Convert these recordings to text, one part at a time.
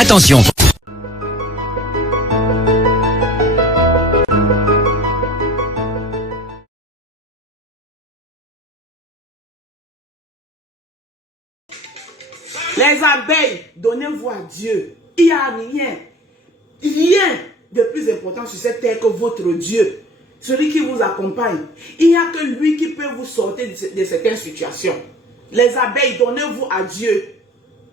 Attention. Les abeilles, donnez-vous à Dieu. Il n'y a rien de plus important sur cette terre que votre Dieu. Celui qui vous accompagne. Il n'y a que lui qui peut vous sortir de certaines situations. Les abeilles, donnez-vous à Dieu.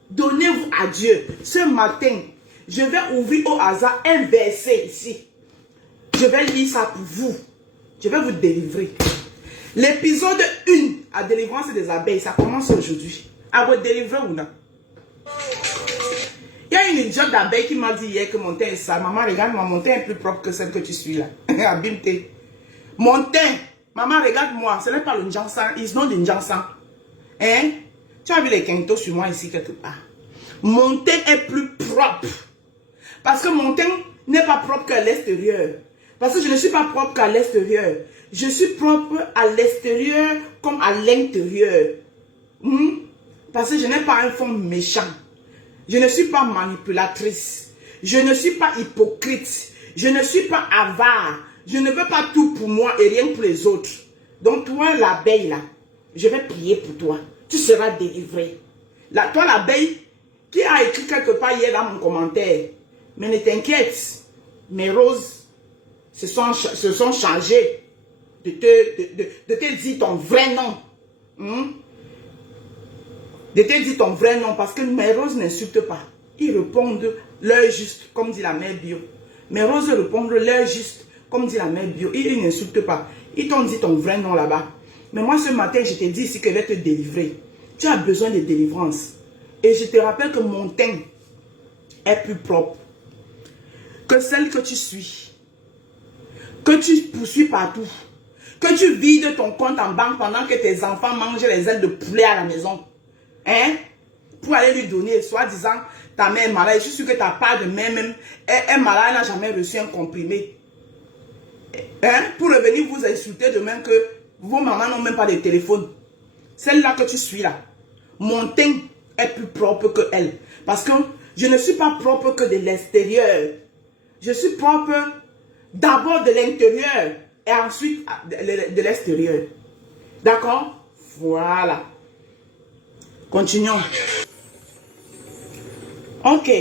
Donnez-vous à Dieu. Ce matin, je vais ouvrir au hasard un verset ici. Je vais lire ça pour vous. Je vais vous délivrer. L'épisode 1 à délivrance des abeilles, ça commence aujourd'hui. À vous délivrer ou non? Il y a une job d'abeille qui m'a dit hier que mon teint est sale. Maman, regarde-moi, mon teint est plus propre que celle que tu suis là. Abîme-toi. Mon teint, maman, regarde-moi. Ce n'est pas le Njansan. Ils sont du Njansan. Hein? Tu as vu les quintos sur moi ici quelque part. Mon teint est plus propre. Parce que mon teint n'est pas propre qu'à l'extérieur. Parce que je ne suis pas propre qu'à l'extérieur. Je suis propre à l'extérieur comme à l'intérieur. Parce que je n'ai pas un fond méchant. Je ne suis pas manipulatrice. Je ne suis pas hypocrite. Je ne suis pas avare. Je ne veux pas tout pour moi et rien pour les autres. Donc toi, l'abeille là, je vais prier pour toi. Tu seras délivré. Là, toi, l'abeille qui a écrit quelque part hier dans mon commentaire. Mais ne t'inquiète, mes roses se sont changées de te dire ton vrai nom. De te dire ton vrai nom parce que mes roses n'insultent pas. Ils répondent leur juste, comme dit la mère Bio. Mes roses répondent leur juste, comme dit la mère Bio. Ils n'insultent pas. Ils t'ont dit ton vrai nom là-bas. Mais moi ce matin, je t'ai dit ici que je vais te délivrer. Tu as besoin de délivrance. Et je te rappelle que mon teint est plus propre que celle que tu suis. Que tu poursuis partout. Que tu vides ton compte en banque pendant que tes enfants mangent les ailes de poulet à la maison. Hein? Pour aller lui donner, soi-disant, ta mère est malade. Je suis sûr que ta part de mère même est malade, elle n'a jamais reçu un comprimé. Hein? Pour revenir vous insulter demain que vos mamans n'ont même pas de téléphone. Celle-là que tu suis là, mon teint est plus propre que elle. Parce que je ne suis pas propre que de l'extérieur. Je suis propre d'abord de l'intérieur et ensuite de l'extérieur. D'accord? Voilà. Continuons. Ok.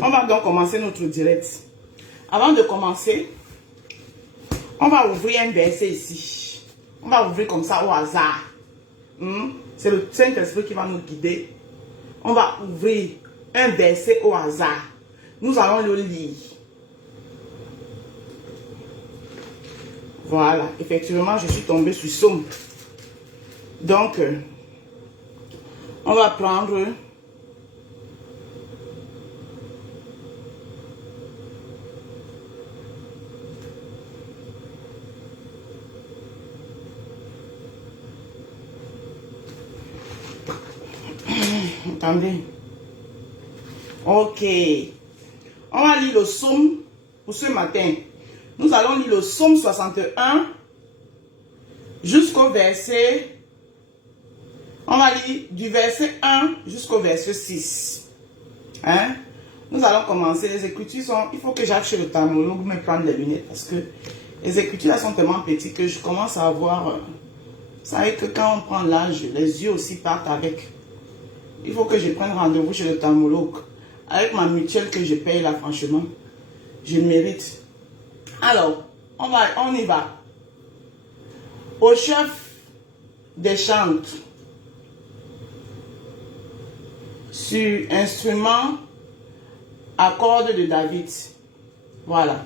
On va donc commencer notre direct. Avant de commencer, on va ouvrir un verset ici. On va ouvrir comme ça au hasard. C'est le Saint-Esprit qui va nous guider. On va ouvrir un verset au hasard. Nous allons le lire. Voilà. Effectivement, je suis tombée sur Somme. Donc, on va prendre attendez. Ok. On va lire le psaume pour ce matin. Nous allons lire le psaume 61 jusqu'au verset. On va lire du verset 1 jusqu'au verset 6. Hein? Nous allons commencer. Les écritures sont... Il faut que j'aille chez le thermologue me prendre les lunettes parce que les écritures là sont tellement petites que je commence à avoir... Vous savez que quand on prend l'âge, les yeux aussi partent avec. Il faut que je prenne rendez-vous chez le thermologue. Avec ma mutuelle que je paye là, franchement, je le mérite. Alors, on y va. Au chef des chantres, sur instrument à cordes de David. Voilà.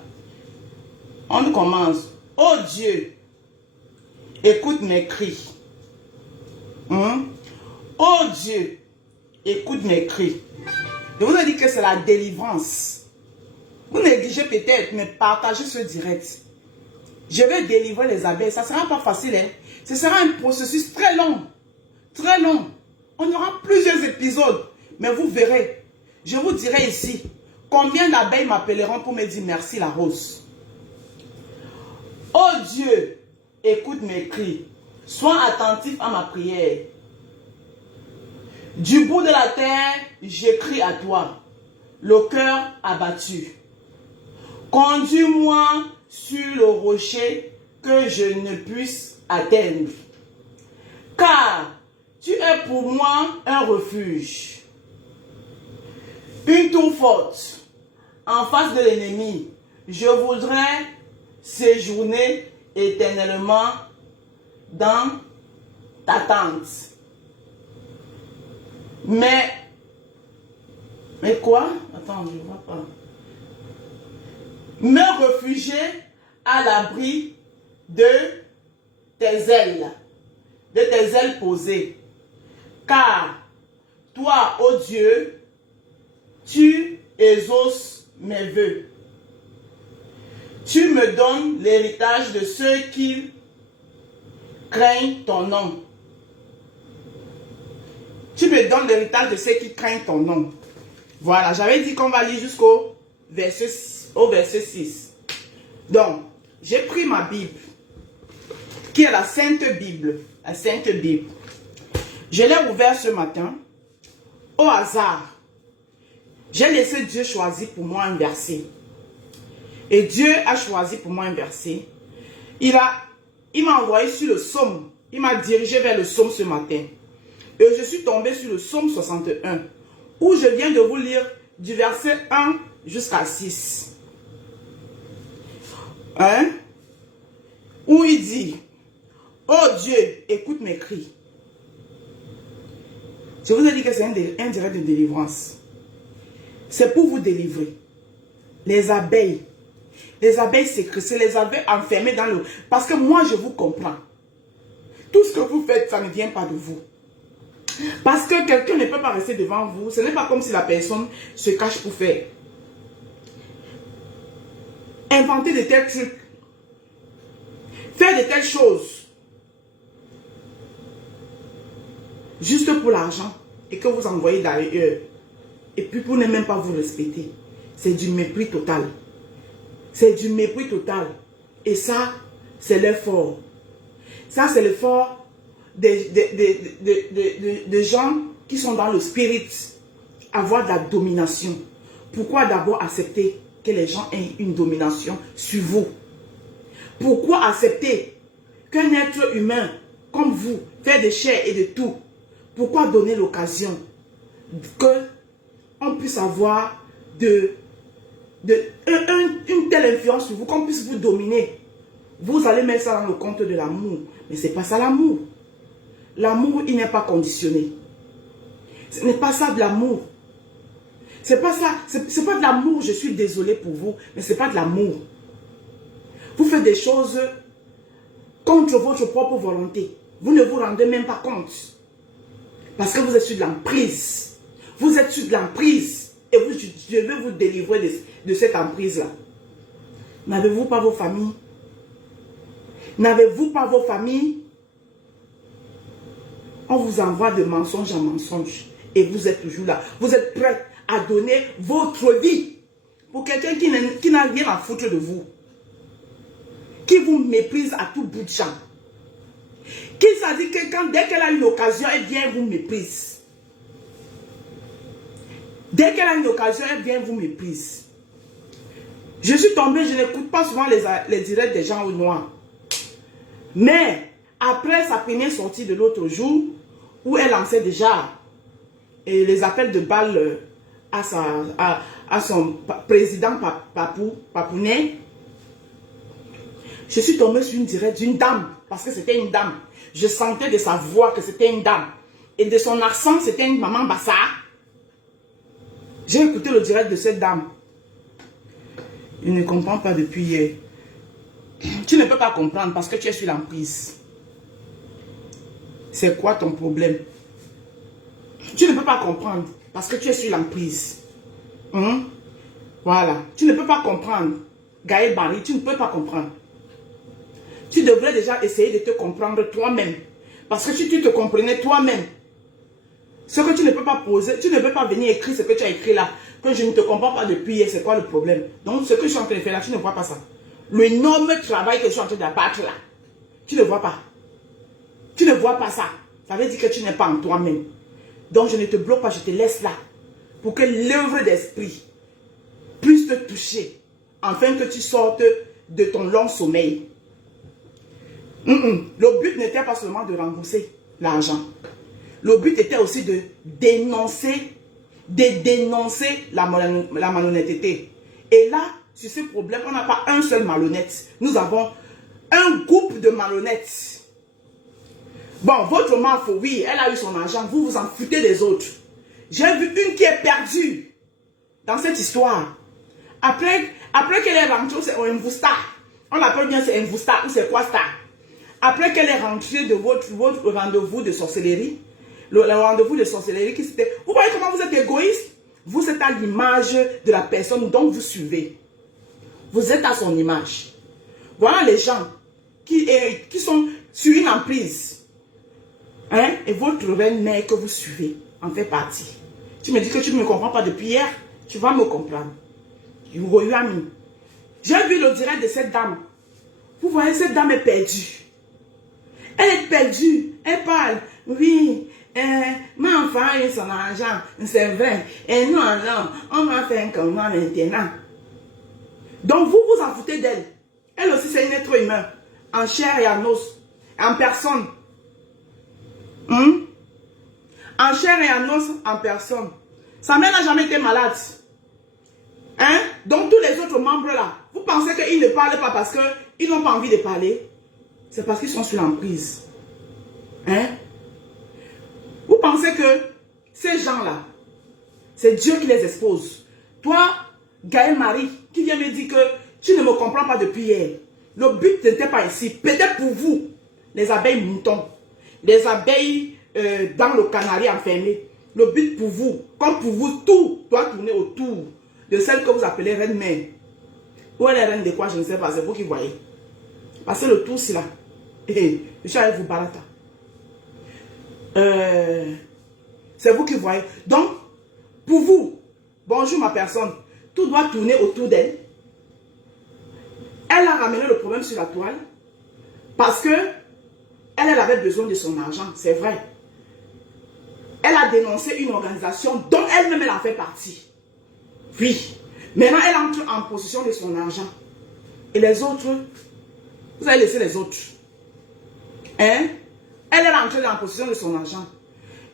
On commence. Oh Dieu, écoute mes cris. Oh Dieu, écoute mes cris. Je vous ai dit que c'est la délivrance. Vous négligez peut-être, mais partagez ce direct. Je vais délivrer les abeilles. Ça ne sera pas facile. Hein? Ce sera un processus très long. Très long. On aura plusieurs épisodes. Mais vous verrez. Je vous dirai ici. Combien d'abeilles m'appelleront pour me dire merci la rose. Oh Dieu, écoute mes cris. Sois attentif à ma prière. Du bout de la terre, j'écris à toi. le cœur abattu. Conduis-moi sur le rocher que je ne puisse atteindre. Car tu es pour moi un refuge, une tour forte en face de l'ennemi. Je voudrais séjourner éternellement dans ta tente. Mais quoi? Attends, je ne vois pas. Me réfugier à l'abri de tes ailes posées. Car toi, ô Dieu, tu exauces mes vœux. Tu me donnes l'héritage de ceux qui craignent ton nom. Tu me donnes l'héritage de ceux qui craignent ton nom. Voilà, j'avais dit qu'on va lire jusqu'au verset 6. Donc, j'ai pris ma Bible, qui est la Sainte Bible. La Sainte Bible. Je l'ai ouverte ce matin, au hasard. J'ai laissé Dieu choisir pour moi un verset. Et Dieu a choisi pour moi un verset. Il m'a envoyé sur le psaume. Il m'a dirigé vers le psaume ce matin. Et je suis tombé sur le psaume 61. Où je viens de vous lire du verset 1 jusqu'à 6. Hein? Où il dit, oh Dieu, écoute mes cris. Je vous ai dit que c'est un direct de délivrance. C'est pour vous délivrer. Les abeilles s'écrient, c'est les abeilles enfermées dans le... Parce que moi, je vous comprends. Tout ce que vous faites, ça ne vient pas de vous. Parce que quelqu'un ne peut pas rester devant vous. Ce n'est pas comme si la personne se cache pour faire. Inventer de tels trucs. Faire de telles choses. Juste pour l'argent. Et que vous envoyez d'ailleurs. Et puis pour ne même pas vous respecter. C'est du mépris total. C'est du mépris total. Et ça, c'est l'effort. Ça, c'est l'effort des gens qui sont dans le spirit. Avoir de la domination. Pourquoi d'abord accepter que les gens aient une domination sur vous? Pourquoi accepter qu'un être humain comme vous, fait de chair et de tout, pourquoi donner l'occasion qu'on puisse avoir une telle influence sur vous, qu'on puisse vous dominer? Vous allez mettre ça dans le compte de l'amour. Mais ce n'est pas ça l'amour. L'amour, il n'est pas conditionné. Ce n'est pas ça de l'amour. C'est pas ça. C'est pas de l'amour, je suis désolé pour vous, mais ce n'est pas de l'amour. Vous faites des choses contre votre propre volonté. Vous ne vous rendez même pas compte. Parce que vous êtes sur de l'emprise. Vous êtes sur de l'emprise. Et je vais vous délivrer de cette emprise-là. N'avez-vous pas vos familles? N'avez-vous pas vos familles? On vous envoie de mensonge en mensonge. Et vous êtes toujours là. Vous êtes prêts à donner votre vie pour quelqu'un qui n'a rien à foutre de vous. Qui vous méprise à tout bout de champ. Qui s'est dit que dès qu'elle a une occasion, elle vient vous méprise. Dès qu'elle a une occasion, elle vient vous méprise. Je suis tombée, je n'écoute pas souvent les directs des gens au noir. Mais après sa première sortie de l'autre jour, où elle lançait déjà les appels de balles à son président Papounet, je suis tombée sur une direct d'une dame, parce que c'était une dame. Je sentais de sa voix que c'était une dame. Et de son accent, c'était une maman Bassa. J'ai écouté le direct de cette dame. Je ne comprends pas depuis hier. Tu ne peux pas comprendre parce que tu es sur l'emprise. C'est quoi ton problème? Tu ne peux pas comprendre parce que tu es sur l'emprise. Voilà. Tu ne peux pas comprendre. Gaël Barry, tu ne peux pas comprendre. Tu devrais déjà essayer de te comprendre toi-même. Parce que si tu te comprenais toi-même, ce que tu ne peux pas poser, tu ne peux pas venir écrire ce que tu as écrit là, que je ne te comprends pas depuis hier, c'est quoi le problème? Donc ce que je suis en train de faire là, tu ne vois pas ça. L'énorme travail que je suis en train d'abattre là, tu ne vois pas. Tu ne vois pas ça. Ça veut dire que tu n'es pas en toi-même. Donc je ne te bloque pas, je te laisse là. Pour que l'œuvre d'esprit puisse te toucher, afin que tu sortes de ton long sommeil. Le but n'était pas seulement de rembourser l'argent. Le but était aussi de dénoncer la malhonnêteté. Et là, sur ce problème, on n'a pas un seul malhonnête. Nous avons un groupe de malhonnêtes. Bon, votre maman, oui, elle a eu son argent. Vous vous en foutez des autres. J'ai vu une qui est perdue dans cette histoire. Après qu'elle est rentrée, c'est un Invousta. On l'appelle bien c'est Invousta ou c'est quoi ça? Après qu'elle est rentrée de votre rendez-vous de sorcellerie, le rendez-vous de sorcellerie qui c'était... Vous voyez comment vous êtes égoïste? Vous êtes à l'image de la personne dont vous suivez. Vous êtes à son image. Voilà les gens qui sont sur une emprise. Hein? Et votre reine-mère que vous suivez en fait partie. Tu me dis que tu ne me comprends pas depuis hier, tu vas me comprendre. J'ai vu le direct de cette dame. Vous voyez, cette dame est perdue. Elle est perdue. Elle parle. Oui, ma enfant a son argent. C'est vrai. Et nous, alors, on va faire comme moi maintenant. Donc, vous vous en foutez d'elle. Elle aussi, c'est un être humain. En chair et en os. En personne. En chair et en os, en personne. Sa mère n'a jamais été malade. Hein? Donc, tous les autres membres là, vous pensez qu'ils ne parlent pas parce qu'ils n'ont pas envie de parler? C'est parce qu'ils sont sur l'emprise. Hein? Vous pensez que ces gens-là, c'est Dieu qui les expose. Toi, Gaël Marie, qui vient me dire que tu ne me comprends pas depuis hier. Le but n'était pas ici. Peut-être pour vous, les abeilles moutons, les abeilles dans le canari enfermé. Le but pour vous, comme pour vous, tout doit tourner autour de celle que vous appelez reine-mère. Ou elle est reine de quoi, je ne sais pas, c'est vous qui voyez. Parce que le tout, c'est là. Je suis avec vous, Barata. C'est vous qui voyez. Donc, pour vous, bonjour ma personne, tout doit tourner autour d'elle. Elle a ramené le problème sur la toile parce que elle avait besoin de son argent, c'est vrai. Elle a dénoncé une organisation dont elle-même elle a fait partie. Oui. Maintenant, elle entre en possession de son argent. Et les autres, vous allez laisser les autres. Hein? Elle est entrée en possession de son argent.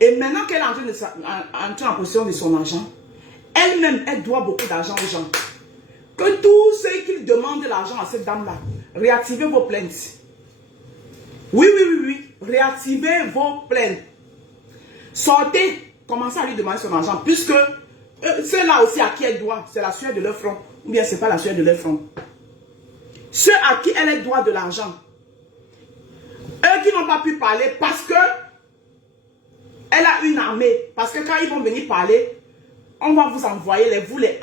Et maintenant qu'elle est entrée en possession de son argent, elle-même, elle doit beaucoup d'argent aux gens. Que tous ceux qui demandent l'argent à cette dame-là, réactivez vos plaintes. Oui. Réactivez vos plaintes. Sortez, commencez à lui demander son argent, puisque ceux-là aussi à qui elle doit, c'est la sueur de leur front, ou bien c'est pas la sueur de leur front. Ceux à qui elle doit de l'argent, eux qui n'ont pas pu parler parce que elle a une armée, parce que quand ils vont venir parler, on va vous envoyer, vous les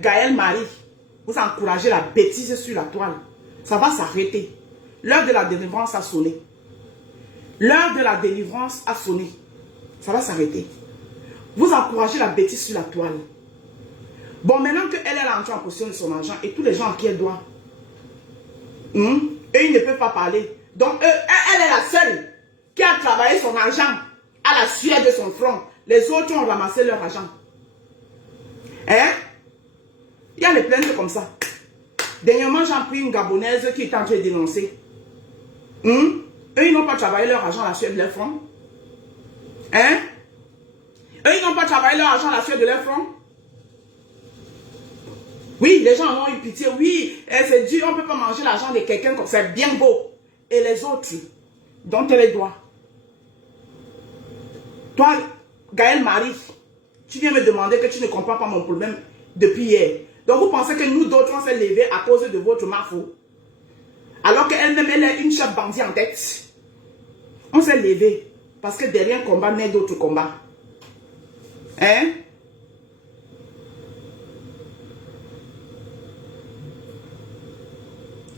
Gaël Marie, vous encouragez la bêtise sur la toile. Ça va s'arrêter. L'heure de la délivrance a sonné. L'heure de la délivrance a sonné. Ça va s'arrêter. Vous encouragez la bêtise sur la toile. Bon, maintenant qu'elle est entrée en possession de son argent et tous les gens à qui elle doit, eux, ils ne peuvent pas parler. Donc, elle est la seule qui a travaillé son argent à la sueur de son front. Les autres ont ramassé leur argent. Hein? Il y a des plaintes comme ça. Dernièrement, j'ai pris une Gabonaise qui est en train de dénoncer. Eux, ils n'ont pas travaillé leur argent à la sueur de leur front. Hein? Eux, ils n'ont pas travaillé leur argent à la sueur de leur front. Oui, les gens ont eu pitié. Oui, c'est dur, on ne peut pas manger l'argent de quelqu'un comme c'est bien beau. Et les autres, dont elle est droit. Toi, Gaël Marie, tu viens me demander que tu ne comprends pas mon problème depuis hier. Donc vous pensez que nous d'autres, on s'est levés à cause de votre mafou. Alors qu'elle-même, elle est une chef bandit en tête. On s'est levé parce que derrière un combat naît d'autres combats. Hein?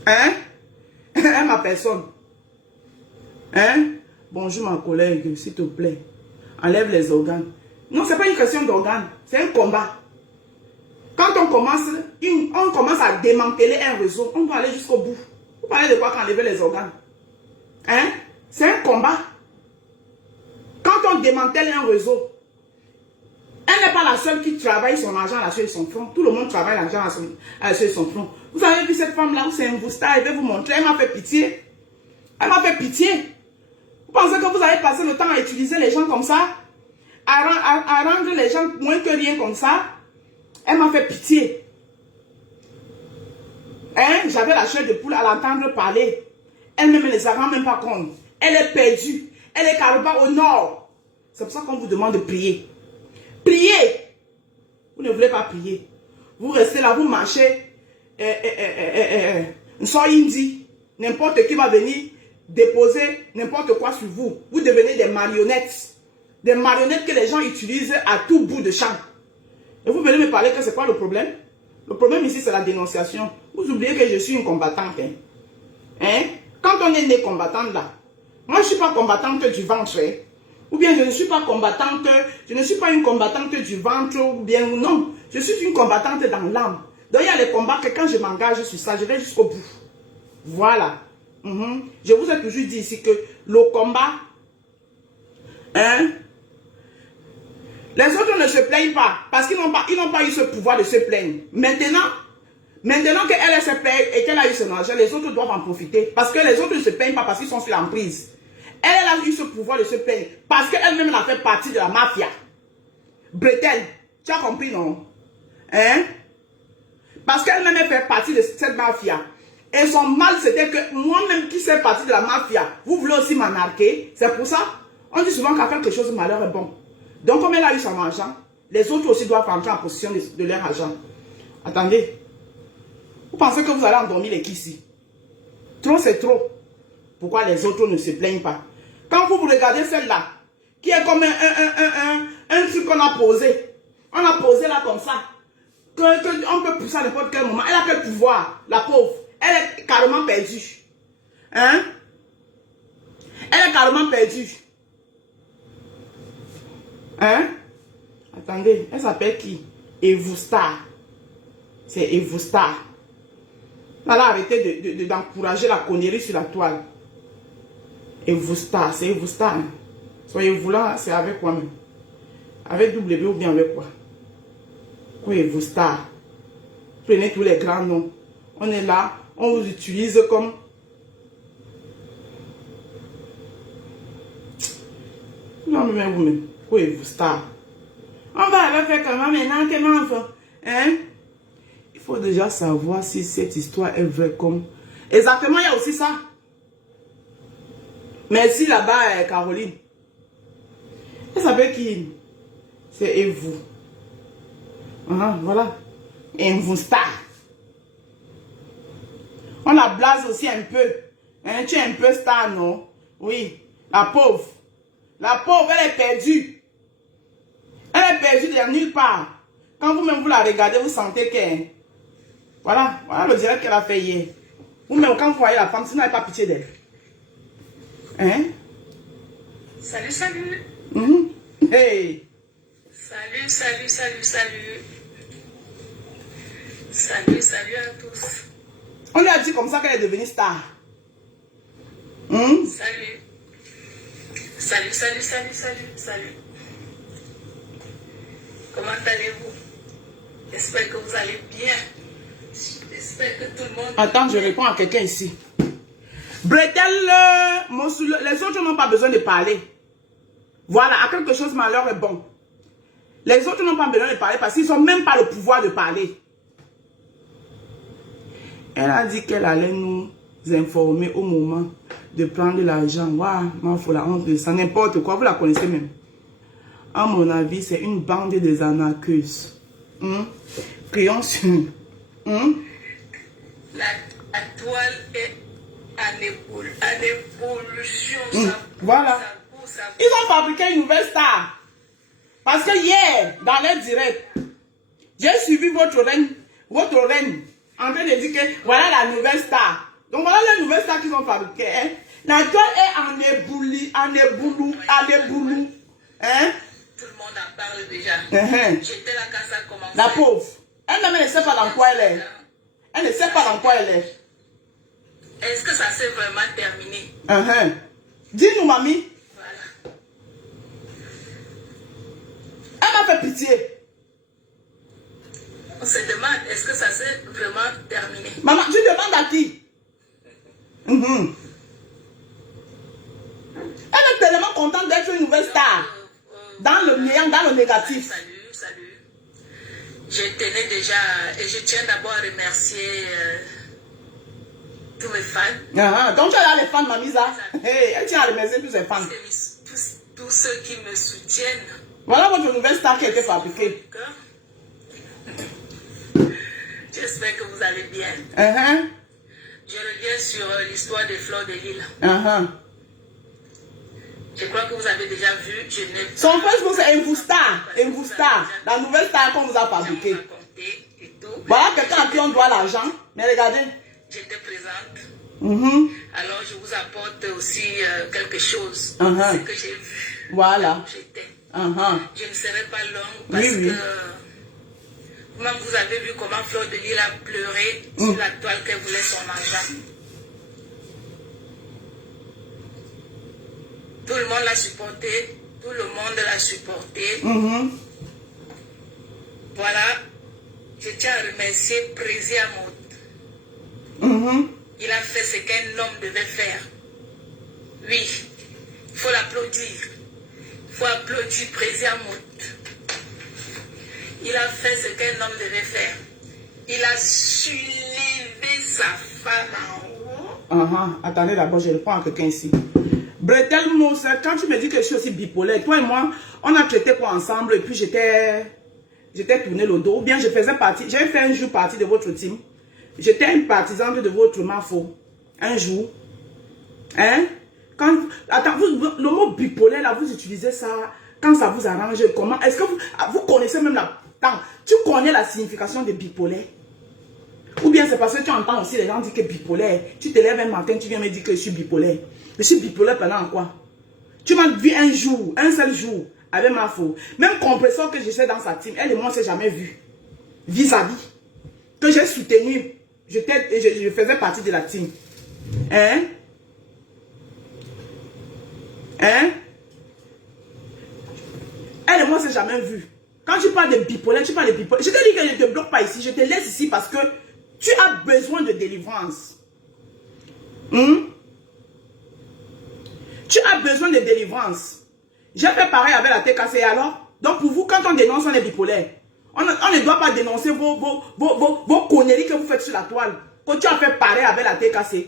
Hein? Ma personne. Hein? Bonjour ma collègue, s'il te plaît. Enlève les organes. Non, ce n'est pas une question d'organes. C'est un combat. Quand on commence à démanteler un réseau, on doit aller jusqu'au bout. Vous parlez de quoi quand enlever les organes? Hein? C'est un combat. Quand on démantèle un réseau Elle n'est pas la seule qui travaille son argent là sur son front. Tout le monde travaille l'argent sur son front. Vous avez vu cette femme là où c'est un boostar, elle veut vous montrer, elle m'a fait pitié. Elle m'a fait pitié. Vous pensez que vous avez passé le temps à utiliser les gens comme ça? À rendre les gens moins que rien comme ça? Elle m'a fait pitié. Hein? J'avais la chair de poule à l'entendre parler. Elle-même ne s'en rend même pas compte. Elle est perdue. Elle est carrément au nord. C'est pour ça qu'on vous demande de prier. Priez. Vous ne voulez pas prier. Vous restez là, vous marchez. N'importe qui va venir déposer n'importe quoi sur vous. Vous devenez des marionnettes. Des marionnettes que les gens utilisent à tout bout de champ. Et vous venez me parler que c'est quoi le problème? Le problème ici, c'est la dénonciation. Vous oubliez que je suis une combattante. Hein? Quand on est né combattante là, moi je ne suis pas combattante du ventre. Hein? Ou bien je ne suis pas combattante, je ne suis pas une combattante du ventre, ou bien non. Je suis une combattante dans l'âme. Donc il y a les combats que quand je m'engage sur ça, je vais jusqu'au bout. Voilà. Je vous ai toujours dit ici que le combat, hein, les autres ne se plaignent pas parce qu'ils n'ont pas eu ce pouvoir de se plaindre. Maintenant qu'elle se plaint et qu'elle a eu son argent, les autres doivent en profiter. Parce que les autres ne se plaignent pas parce qu'ils sont sur l'emprise. Elle a eu ce pouvoir de se plaindre parce qu'elle-même a fait partie de la mafia. Bretel, tu as compris, non? Hein? Parce qu'elle-même fait partie de cette mafia. Et son mal, c'était que moi-même qui fais partie de la mafia, vous voulez aussi m'anarquer. C'est pour ça, on dit souvent qu'à quelque chose, le malheur est bon. Donc, comme elle a eu son argent, les autres aussi doivent entrer en possession de leur argent. Attendez. Vous pensez que vous allez endormir les kissis? Trop, c'est trop. Pourquoi les autres ne se plaignent pas? Quand vous regardez celle-là, qui est comme un truc qu'on a posé. On a posé là comme ça. On peut pousser à n'importe quel moment. Elle a quel pouvoir, la pauvre? Elle est carrément perdue. Hein? Elle est carrément perdue. Hein? Attendez, elle s'appelle qui? Evustar. C'est Evustar. Elle a arrêté d'encourager la connerie sur la toile. Evustar, c'est Evustar. Hein? Soyez voulant, c'est avec quoi même? Avec W ou bien avec quoi? Quoi Evustar? Prenez tous les grands noms. On est là, on vous utilise comme... Non, mais vous-même. Quoi Evustar? On va alors faire comment maintenant que mon enfant? Hein? Il faut déjà savoir si cette histoire est vraie comme... Exactement, il y a aussi ça. Merci là-bas, Caroline. Elle s'appelle qui? C'est Evou. Voilà. Evustar. On la blase aussi un peu. Hein, tu es un peu star, non? Oui. La pauvre. La pauvre, elle est perdue. Elle est perdue de nulle part. Quand vous-même vous la regardez, vous sentez que... Voilà le direct qu'elle a fait hier. Vous-même, quand vous voyez la femme, vous n'avez pas pitié d'elle. Hein? Salut, salut. Hey. Salut, salut, salut, salut. Salut, salut à tous. On lui a dit comme ça qu'elle est devenue star. Salut. Salut, salut, salut, salut, salut. Comment allez-vous? J'espère que vous allez bien. J'espère que tout le monde... Attends, je réponds à quelqu'un ici. Bretel, les autres n'ont pas besoin de parler. Voilà, à quelque chose, malheur est bon. Les autres n'ont pas besoin de parler parce qu'ils n'ont même pas le pouvoir de parler. Elle a dit qu'elle allait nous informer au moment de prendre l'argent. Waouh, ma folle, la honte de ça, n'importe quoi, vous la connaissez même. À mon avis, c'est une bande de anarchistes. Prions sur... La toile est en évolution. Voilà. Ils ont fabriqué une nouvelle star. Parce que hier, dans les directs, j'ai suivi votre reine, en train de dire que voilà la nouvelle star. Donc voilà la nouvelle star qu'ils ont fabriquée. Hein? La toile est en éboulou. Hein? Tout le monde en parle déjà. J'étais là quand ça a commencé. La pauvre. Elle-même ne sait pas dans quoi elle est. Elle ne sait pas dans quoi elle est. Est-ce que ça s'est vraiment terminé? Dis-nous, mamie. Voilà. Elle m'a t'a fait pitié. On se demande, est-ce que ça s'est vraiment terminé? Maman, tu demandes à qui? Elle est tellement contente d'être une nouvelle star. Dans le néant, dans le négatif. Salut, salut. Je tenais déjà, et je tiens d'abord à remercier tous mes fans. Donc tu as les fans, Mamisa. Hey, elle tient à remercier tous ses fans. Tous ceux qui me soutiennent. Voilà votre nouvelle star qui a été fabriquée. J'espère que vous allez bien. Je reviens sur l'histoire des fleurs de l'île. Je crois que vous avez déjà vu. Son Facebook c'est Invustar. Invustar. La nouvelle star qu'on vous a fabriquée. Voilà quelqu'un à qui on doit l'argent. Mais regardez. J'étais présente. Alors je vous apporte aussi quelque chose. Ce que j'ai vu. Voilà. Je ne serai pas longue parce que vous-même vous avez vu comment Fleur de Lille a pleuré sur la toile qu'elle voulait son argent. Tout le monde l'a supporté. Tout le monde l'a supporté. Voilà. Je tiens à remercier Prési Amoud. Il a fait ce qu'un homme devait faire. Oui. Il faut l'applaudir. Il faut applaudir Prési Amoud. Il a fait ce qu'un homme devait faire. Il a soulevé sa femme en haut. Attendez d'abord, je réponds à quelqu'un ici. Bretel Mousse, quand tu me dis que je suis aussi bipolaire, toi et moi, on a traité quoi ensemble et puis j'étais tourné le dos. Ou bien je faisais partie, j'avais fait un jour partie de votre team. J'étais une partisane de votre mafo. Un jour. Attends, le mot bipolaire, là, vous utilisez ça quand ça vous arrange. Comment? Est-ce que vous connaissez même la... Attends, tu connais la signification de bipolaire? Ou bien c'est parce que tu entends aussi les gens dire que bipolaire. Tu te lèves un matin, tu viens me dire que je suis bipolaire. Je suis bipolaire pendant quoi? Tu m'as vu un jour, un seul jour, avec ma faux. Même compresseur que j'étais dans sa team, elle et moi, on ne s'est jamais vu. Vis-à-vis. Que j'ai soutenu. Je faisais partie de la team. Elle et moi, on ne s'est jamais vu. Quand tu parles de bipolaire, tu parles de bipolaire. Je te dis que je ne te bloque pas ici. Je te laisse ici parce que tu as besoin de délivrance. Tu as besoin de délivrance. J'ai fait pareil avec la TKC alors. Donc pour vous, quand on dénonce, on est bipolaire. On ne doit pas dénoncer vos conneries que vous faites sur la toile. Quand tu as fait pareil avec la TKC.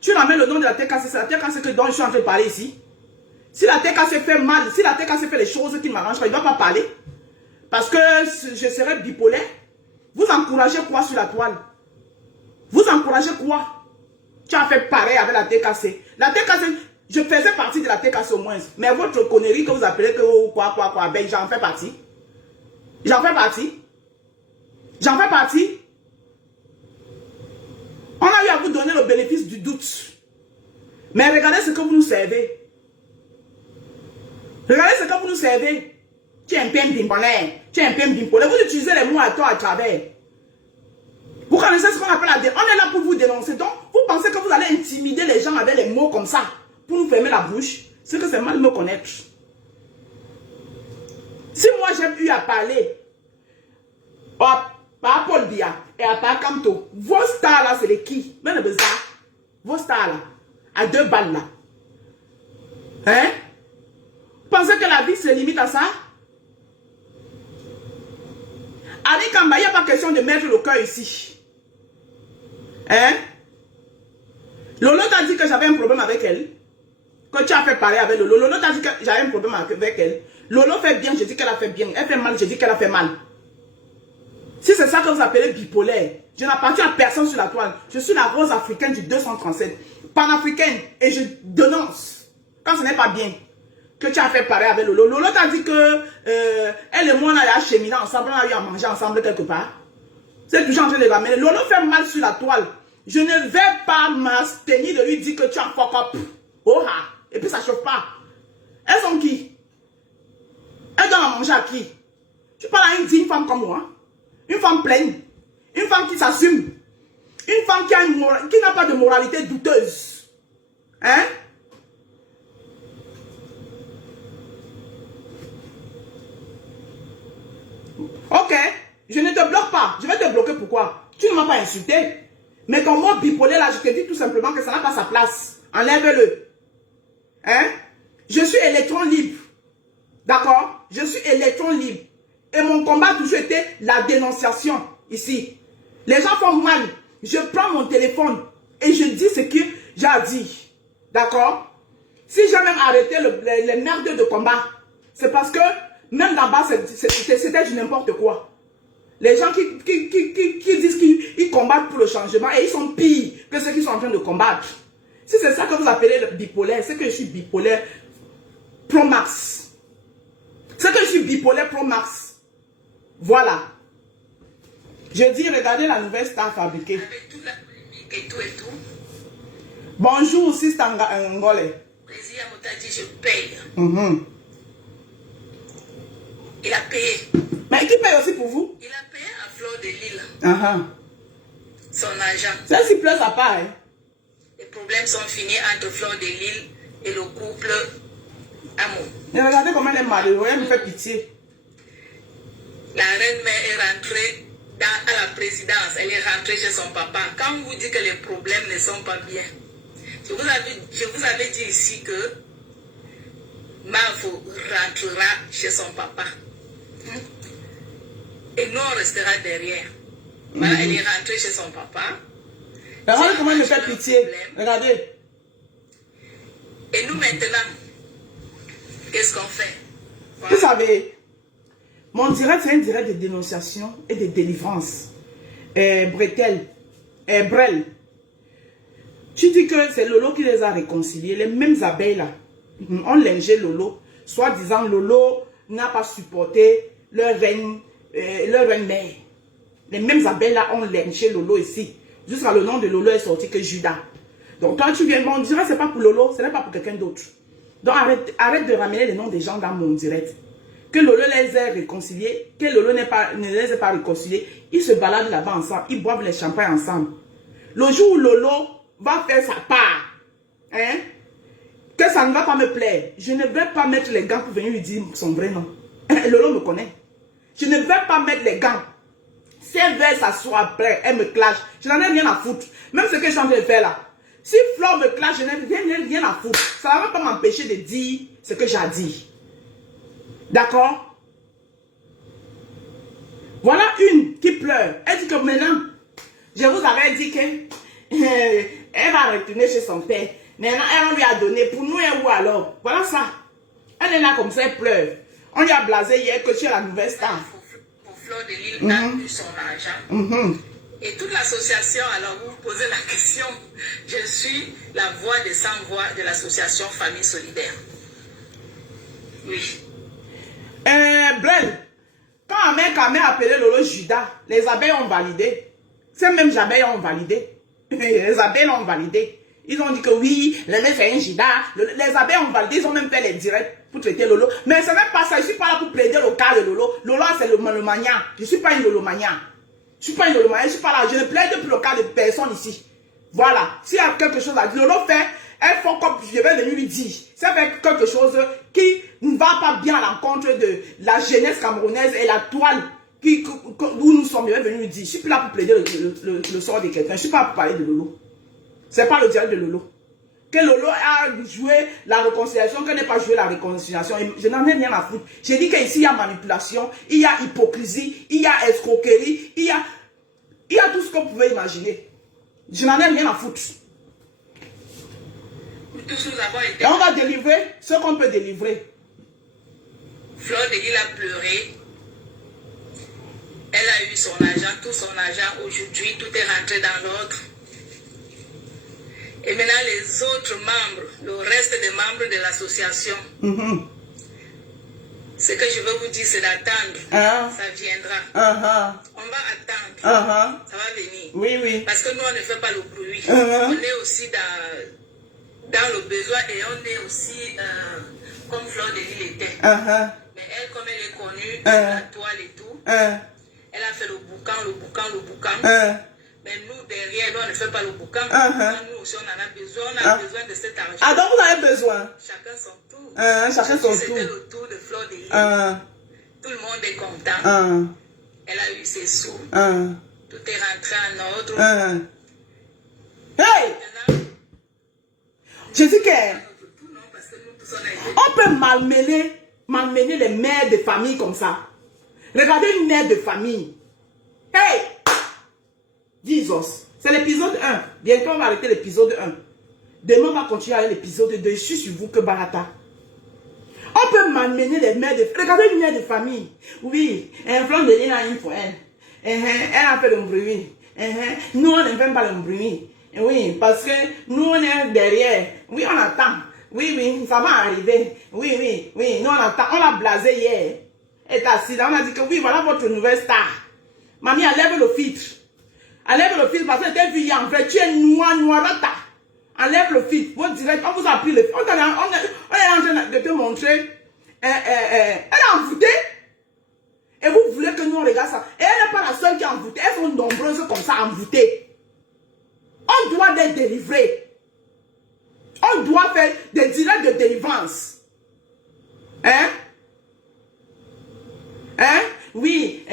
Tu ramènes le nom de la TKC, c'est la TKC dont je suis en train de parler ici. Si la TKC fait mal, si la TKC fait les choses qui ne m'arrangent pas, il ne va pas parler. Parce que je serai bipolaire. Vous encouragez quoi sur la toile? Vous encouragez quoi? Tu as fait pareil avec la TKC. La TKC, je faisais partie de la TKC au moins. Mais votre connerie que vous appelez que quoi, ben j'en fais partie. J'en fais partie. J'en fais partie. On a eu à vous donner le bénéfice du doute. Mais regardez ce que vous nous servez. Regardez ce que vous nous servez. Tu es un peu bimpolaire. Tu es un peu bimpolaire. Vous utilisez les mots à tort à travers. Vous connaissez ce qu'on appelle la dénonce. On est là pour vous dénoncer. Donc, vous pensez que vous allez intimider les gens avec les mots comme ça pour nous fermer la bouche. C'est que c'est mal me connaître. Si moi j'ai eu à parler par Paul Biya et à par Kamto, vos stars là, c'est les qui? Même le bizarre. Vos stars là, à 2 balles là. Hein? Pensez que la vie se limite à ça? Annie Kamba, il n'y a pas question de mettre le cœur ici. Hein? Lolo t'a dit que j'avais un problème avec elle. Que tu as fait parler avec Lolo. Lolo t'a dit que j'avais un problème avec elle. Lolo fait bien, je dis qu'elle a fait bien. Elle fait mal, je dis qu'elle a fait mal. Si c'est ça que vous appelez bipolaire, je n'appartiens à personne sur la toile. Je suis la rose africaine du 237. Panafricaine. Et je dénonce. Quand ce n'est pas bien. Que tu as fait parler avec Lolo. Lolo t'a dit que elle et moi, on a cheminé ensemble, on a eu à manger ensemble quelque part. C'est toujours en train de l'amener. Lolo fait mal sur la toile. Je ne vais pas m'abstenir de lui dire que tu as fuck up. Oh ha. Et puis ça chauffe pas. Elles sont qui? Elles donnent à manger à qui? Tu parles à une digne femme comme moi. Une femme pleine. Une femme qui s'assume. Une femme qui n'a pas de moralité douteuse. Hein? Ok, je ne te bloque pas. Je vais te bloquer pourquoi? Tu ne m'as pas insulté. Mais ton mot bipolaire là, je te dis tout simplement que ça n'a pas sa place. Enlève-le. Hein? Je suis électron libre. D'accord? Je suis électron libre. Et mon combat a toujours été la dénonciation ici. Les gens font mal. Je prends mon téléphone et je dis ce que j'ai dit. D'accord? Si j'ai même arrêté les merdes de combat, c'est parce que même là-bas, c'était du n'importe quoi. Les gens qui disent qu'ils combattent pour le changement et ils sont pires que ceux qui sont en train de combattre. Si c'est ça que vous appelez le bipolaire, c'est que je suis bipolaire pro max. C'est que je suis bipolaire pro max. Voilà. Je dis, regardez la nouvelle star fabriquée. Avec toute la polémique et tout. Bonjour, Sister Ngole. Président Mota dit, je paye. Mm-hmm. Il a payé. Mais qui paye aussi pour vous? Il a payé à Fleur de Lille. Son argent. Ça, s'il pleure, ça part. Hein? Les problèmes sont finis entre Fleur de Lille et le couple Amour. Mais regardez comment elle est malheureuse, elle me fait pitié. La reine-mère est rentrée à la présidence. Elle est rentrée chez son papa. Quand on vous dit que les problèmes ne sont pas bien, je vous avais dit ici que Mavo rentrera chez son papa. Et nous, on restera derrière. Voilà, elle est rentrée chez son papa. Regardez comment elle me fait pitié. Regardez. Et nous, maintenant, qu'est-ce qu'on fait? Voilà. Vous savez, mon direct, c'est un direct de dénonciation et de délivrance. Bretel, Brel. Tu dis que c'est Lolo qui les a réconciliés. Les mêmes abeilles là ont lingé Lolo. Soi-disant, Lolo n'a pas supporté leur reine mère. Les mêmes abeilles là ont lingé Lolo ici. Jusqu'à le nom de Lolo est sorti que Judas. Donc toi tu viens, mon direct c'est pas pour Lolo, ce n'est pas pour quelqu'un d'autre. Donc arrête de ramener les noms des gens dans mon direct. Que Lolo les ait réconciliés, que Lolo ne les ait pas réconciliés. Ils se baladent là-bas ensemble, ils boivent les champagnes ensemble. Le jour où Lolo va faire sa part, hein, que ça ne va pas me plaire, je ne vais pas mettre les gants pour venir lui dire son vrai nom. Lolo me connaît. Je ne vais pas mettre les gants. Si elle veut s'asseoir après, elle me clash. Je n'en ai rien à foutre. Même ce que je suis en train de faire là. Si Flore me clash, je n'ai rien à foutre. Ça ne va pas m'empêcher de dire ce que j'ai dit. D'accord? Voilà une qui pleure. Elle dit que maintenant, je vous avais dit que elle va retourner chez son père. Maintenant, elle lui a donné pour nous et où alors? Voilà ça. Elle est là comme ça, elle pleure. On lui a blasé hier que tu es la nouvelle star. Pour Fleur de Lille a eu son argent. Et toute l'association, alors vous vous posez la question, je suis la voix des sans-voix de l'association Famille Solidaire. Oui. Brel, quand Amé a appelé Lolo Judas, les abeilles ont validé. Ces mêmes abeilles ont validé. Les abeilles ont validé. Ils ont dit que oui, le mec fait un Judas. Les abeilles ont validé, ils ont même fait les directs pour traiter Lolo. Mais ce n'est pas ça, je ne suis pas là pour plaider le cas de Lolo. Lolo, c'est le mania. Je ne suis pas une Lolomania. Je ne suis pas une Lolomania, je ne suis pas là. Je ne plaide pour le cas de personne ici. Voilà. S'il y a quelque chose à dire, Lolo fait, elle fait comme je vais venir lui dire. Ça fait quelque chose qui ne va pas bien à l'encontre de la jeunesse camerounaise et la toile où nous sommes. Je vais venir lui dire. Je ne suis plus là pour plaider le sort de quelqu'un. Je ne suis pas là pour parler de Lolo. Ce n'est pas le direct de Lolo. Que Lolo a joué la réconciliation, qu'elle n'ait pas joué la réconciliation. Je n'en ai rien à foutre. J'ai dit qu'ici, il y a manipulation, il y a hypocrisie, il y a escroquerie, il y a tout ce que vous pouvez imaginer. Je n'en ai rien à foutre. Tous nous avons été... Et on va délivrer ce qu'on peut délivrer. Fleur de Lille a pleuré. Elle a eu son argent, tout son argent. Aujourd'hui, tout est rentré dans l'ordre. Et maintenant, les autres membres, le reste des membres de l'association, ce que je veux vous dire, c'est d'attendre. Ça viendra. On va attendre. Ça va venir. Oui, oui. Parce que nous, on ne fait pas le bruit. On est aussi dans le besoin et on est aussi comme Fleur de Lille était. Mais elle, comme elle est connue, la toile et tout, elle a fait le boucan. Mais nous, derrière, nous, on ne fait pas le boucan. Nous aussi, on en a besoin. On a besoin de cet argent. Ah, donc vous avez besoin? Chacun son tour. Chacun son tour. C'était le tour de Fleur de Lille. Tout le monde est content. Elle a eu ses sous. Tout est rentré en ordre. Hey! Je dis que on peut malmener les mères de famille comme ça. Regardez une mère de famille. Hey! Jesus. C'est l'épisode 1. Bientôt, on va arrêter l'épisode 1. Demain, on va continuer avec l'épisode 2. Je suis sur vous que Barata. On peut malmener les mères de famille. Regardez une mère de famille. Oui, un flanc de ligne à une pour elle. Elle a fait le bruit. Nous, on n'aime pas le bruit. Oui, parce que nous, on est derrière. Oui, on attend. Oui, ça va arriver. Oui, nous, on attend. On l'a blasé hier. Elle est assise. On a dit que oui, voilà votre nouvelle star. Mamie, enlève le filtre. Enlève le filtre parce que t'es vu hier en fait. Tu es noirata. Enlève le filtre. Vous direz, on vous a pris le filtre. On est en train de te montrer. Elle est envoûtée. Et vous voulez que nous on regarde ça. Et elle n'est pas la seule qui est envoûtée. Elles sont nombreuses comme ça, envoûtées. On doit les délivrer. On doit faire des directs de délivrance. Oui,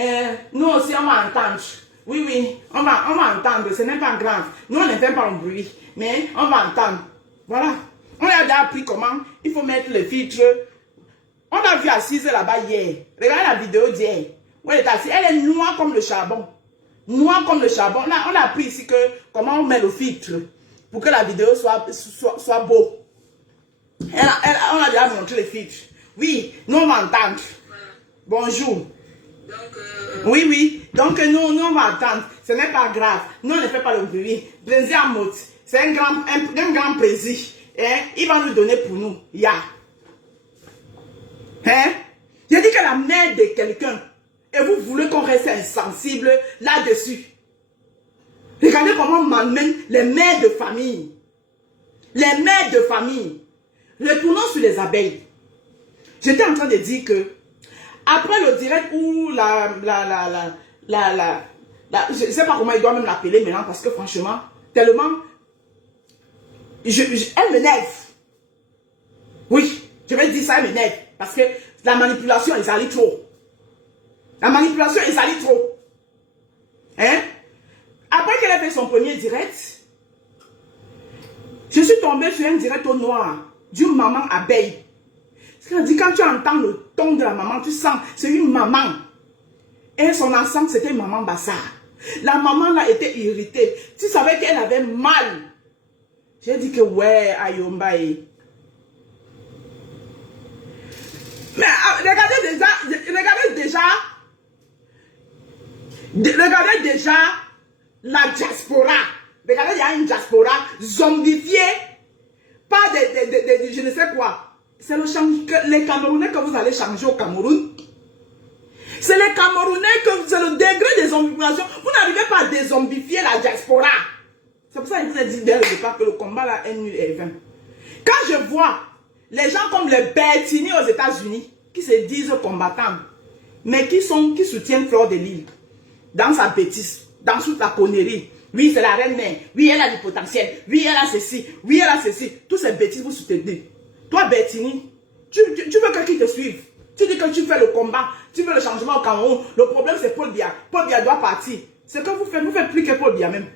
nous aussi on va entendre. Oui, on va entendre. Ce n'est pas grave. Nous on ne fait pas un bruit. Mais on va entendre. Voilà. On a déjà appris comment il faut mettre le filtre. On a vu assise là-bas hier. Regardez la vidéo d'hier. Où elle est assise. Elle est noire comme le charbon. Noire comme le charbon. Là, on a appris ici que comment on met le filtre pour que la vidéo soit beau. On a déjà montré le filtre. Oui, nous on va entendre. Bonjour. Donc, oui. Donc nous on va attendre. Ce n'est pas grave. Nous on ne fait pas le bruit. Président Amot, c'est un grand président. Il va nous donner pour nous. J'ai dit que la mère de quelqu'un, et vous voulez qu'on reste insensible là-dessus. Regardez comment on m'amène les mères de famille. Les mères de famille. Retournons sur les abeilles. J'étais en train de dire que après le direct où je ne sais pas comment il doit même l'appeler maintenant parce que franchement, tellement, elle m'énerve. Oui, je vais dire ça, elle m'énerve parce que la manipulation, elle s'allie trop. La manipulation, elle s'allie trop. Après qu'elle a fait son premier direct, je suis tombée sur un direct au noir d'une maman abeille. Parce qu'elle dit, quand tu entends le ton de la maman, tu sens, c'est une maman. Et son ensemble, c'était une maman bassard. La maman là était irritée. Tu savais qu'elle avait mal. J'ai dit que ouais, Ayombaye. Mais regardez déjà la diaspora. Regardez, il y a une diaspora zombifiée par des je ne sais quoi. C'est les Camerounais que vous allez changer au Cameroun. C'est les Camerounais c'est le degré de zombification. Vous n'arrivez pas à dézombifier la diaspora. C'est pour ça que je vous ai dit dès le départ que le combat là est nul et vain. Quand je vois les gens comme les Bertini aux États-Unis qui se disent combattants, mais qui soutiennent Fleur de Lille dans sa bêtise, dans toute la connerie. Oui, c'est la reine mère. Oui, elle a du potentiel. Oui, elle a ceci. Oui, elle a ceci. Toutes ces bêtises, vous soutenez. Toi, Bertini, tu veux quelqu'un qui te suive. Tu dis que tu fais le combat, tu veux le changement au Cameroun. Le problème, c'est Paul Biya. Paul Biya doit partir. C'est que vous faites plus que Paul Biya même.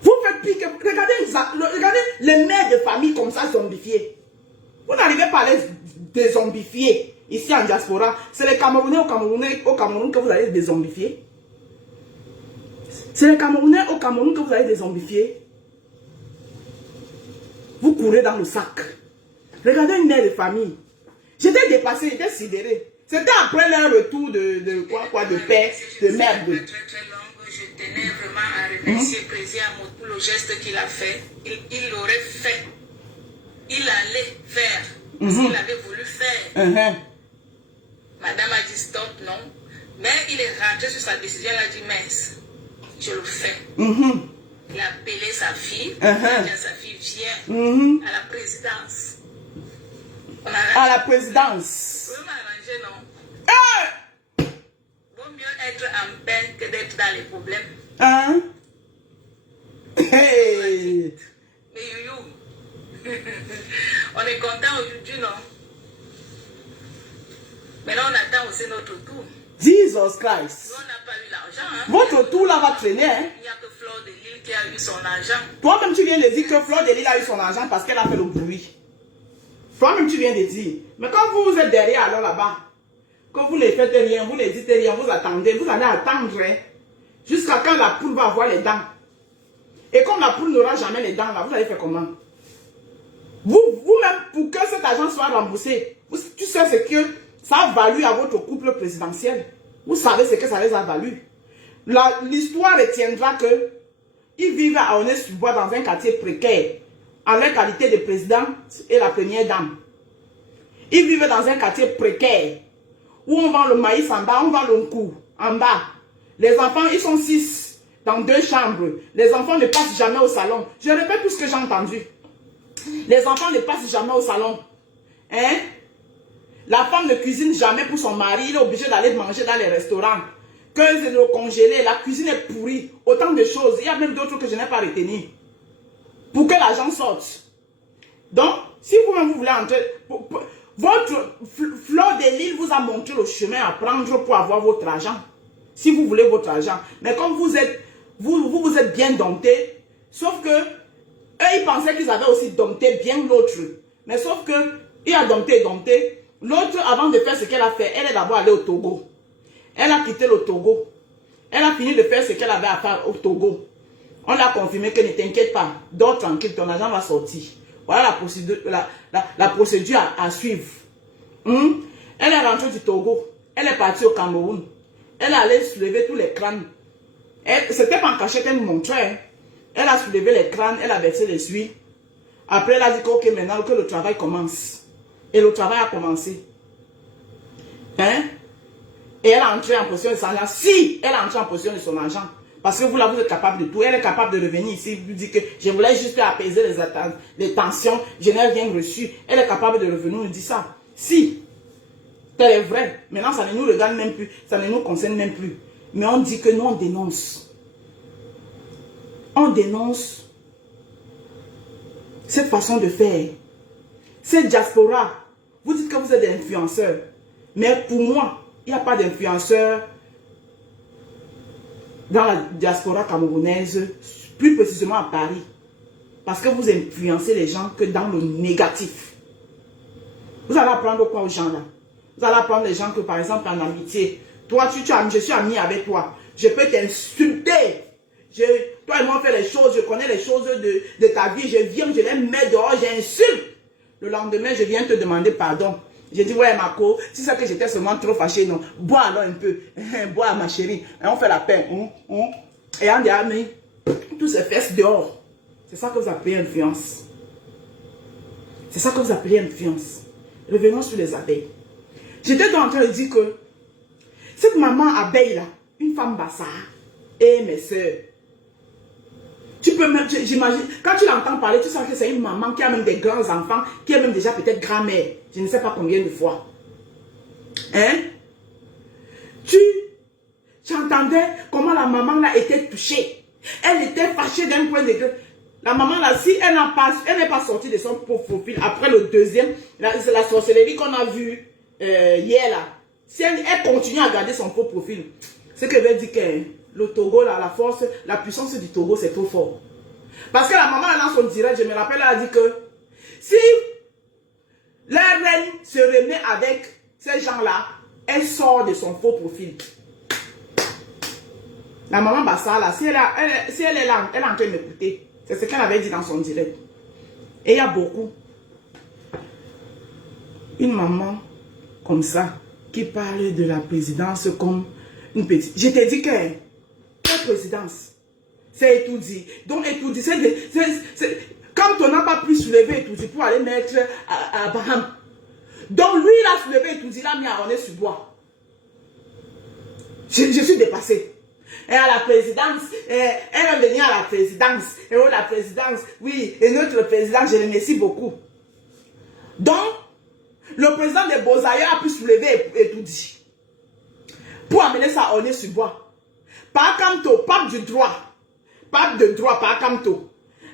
Vous faites plus que... Regardez les mères de famille comme ça zombifiées. Vous n'arrivez pas à les dézombifier ici en diaspora. C'est les Camerounais au Cameroun que vous allez dézombifier. C'est les Camerounais au Cameroun que vous allez dézombifier. Vous courez dans le sac. Regardez une mère de famille. J'étais dépassée, j'étais sidérée. C'était après leur retour de paix, de merde. Très longue. Je tenais vraiment à remercier le président pour le geste qu'il a fait. Il l'aurait fait. Il allait faire. S'il avait voulu faire. Madame a dit stop, non. Mais il est rentré sur sa décision. Elle a dit mince, je le fais. Il a appelé sa fille. Il a dit à sa fille, viens à la présidence. À la présidence. Vous m'arrangez, non? Vaut mieux être en peine que d'être dans les problèmes. Hey. Mais you. On est content aujourd'hui, non? Maintenant, on attend aussi notre tour. Jesus Christ. Nous, on n'a pas eu l'argent. Hein. Votre tour là va traîner. Hein. Il n'y a que Fleur de Lille qui a eu son argent. Toi-même, tu viens de dire que Fleur de Lille a eu son argent parce qu'elle a fait le bruit. Toi-même, tu viens de dire. Mais quand vous êtes derrière, alors là-bas, que vous ne faites rien, vous ne dites rien, vous attendez, vous allez attendre hein, jusqu'à quand la poule va avoir les dents. Et comme la poule n'aura jamais les dents, là, vous allez faire comment? Vous-même, pour que cet argent soit remboursé, tu sais ce que ça a valu à votre couple présidentiel. Vous savez ce que ça les a valu. L'histoire retiendra que ils vivent à Aulnay-sous-Bois dans un quartier précaire, en leur qualité de présidente et la première dame. Ils vivent dans un quartier précaire, où on vend le maïs en bas, on vend le cou en bas. Les enfants, ils sont 6 dans 2 chambres. Les enfants ne passent jamais au salon. Je répète tout ce que j'ai entendu. Les enfants ne passent jamais au salon. Hein? La femme ne cuisine jamais pour son mari. Il est obligé d'aller manger dans les restaurants. Que c'est le congélé, la cuisine est pourrie. Autant de choses. Il y a même d'autres que je n'ai pas retenues. Pour que l'argent sorte. Donc, si vous-même vous voulez entrer... Votre Fleur de Lille vous a montré le chemin à prendre pour avoir votre argent. Si vous voulez votre argent. Mais comme vous êtes bien dompté, sauf que eux, ils pensaient qu'ils avaient aussi dompté bien l'autre. Mais sauf que, il a dompté. L'autre, avant de faire ce qu'elle a fait, elle est d'abord allée au Togo. Elle a quitté le Togo. Elle a fini de faire ce qu'elle avait à faire au Togo. On l'a confirmé que ne t'inquiète pas, dors tranquille, ton argent va sortir. Voilà la procédure à suivre. Elle est rentrée du Togo. Elle est partie au Cameroun. Elle est allée soulever tous les crânes. C'était pas en cachette qu'elle nous montrait. Hein. Elle a soulevé les crânes, elle a versé les huiles. Après, elle a dit que ok, maintenant que le travail commence. Et le travail a commencé. Hein? Et elle est entrée en possession de son argent. Si elle est entrée en possession de son argent. Parce que vous, là, vous êtes capable de tout. Elle est capable de revenir ici. Vous dit que je voulais juste apaiser les tensions. Je n'ai rien reçu. Elle est capable de revenir nous dire ça. Si. C'est vrai. Maintenant, ça ne nous regarde même plus. Ça ne nous concerne même plus. Mais on dit que nous, on dénonce. On dénonce cette façon de faire. Cette diaspora. Vous dites que vous êtes des influenceurs. Mais pour moi, il n'y a pas d'influenceurs dans la diaspora camerounaise, plus précisément à Paris. Parce que vous influencez les gens que dans le négatif. Vous allez apprendre quoi aux gens là? Vous allez apprendre les gens que par exemple en amitié, toi je suis ami avec toi, je peux t'insulter. Toi et moi on fait les choses, je connais les choses de ta vie, je viens, je les mets dehors, j'insulte. Le lendemain, je viens te demander pardon. J'ai dit, ouais, Marco, si c'est que j'étais seulement trop fâché, non, bois alors un peu. Bois, ma chérie. Et on fait la paix. Et on dit, ah, mais tout se fait dehors. C'est ça que vous appelez influence. C'est ça que vous appelez influence. Revenons sur les abeilles. J'étais en train de dire que cette maman abeille là, une femme bassard, et mes soeurs, tu peux même, j'imagine, quand tu l'entends parler, tu sens que c'est une maman qui a même des grands enfants, qui est même déjà peut-être grand-mère. Je ne sais pas combien de fois. Hein? Tu entendais comment la maman là était touchée. Elle était fâchée d'un point de vue. La maman là, si elle n'est pas sortie de son profil après le deuxième, c'est la sorcellerie qu'on a vue hier là. Si elle continue à garder son faux profil, ce que veut dire que le Togo là, la force, la puissance du Togo c'est trop fort. Parce que la maman là dans son direct, je me rappelle, elle a dit que si la reine se remet avec ces gens là, elle sort de son faux profil. La maman Bassa là, si elle est là, elle est en train de m'écouter. C'est ce qu'elle avait dit dans son direct. Et il y a beaucoup. Une maman comme ça, qui parle de la présidence comme une petite. Je t'ai dit que la présidence, c'est tout dit. Donc, tout dit, quand on n'a pas pu soulever tout dit pour aller mettre à Abraham. Donc, lui, il a soulevé tout dit, il a mis à Aulnay-sous-Bois. Je suis dépassée. Et à la présidence, elle va venir à la présidence. Et oh, la présidence, oui, et notre président, je le remercie beaucoup. Donc, le président de Bozaïa a pu soulever et tout dit. Pour amener ça à Aulnay-sous-Bois. Par Kamto, pape du droit. Pape de droit, par Kamto.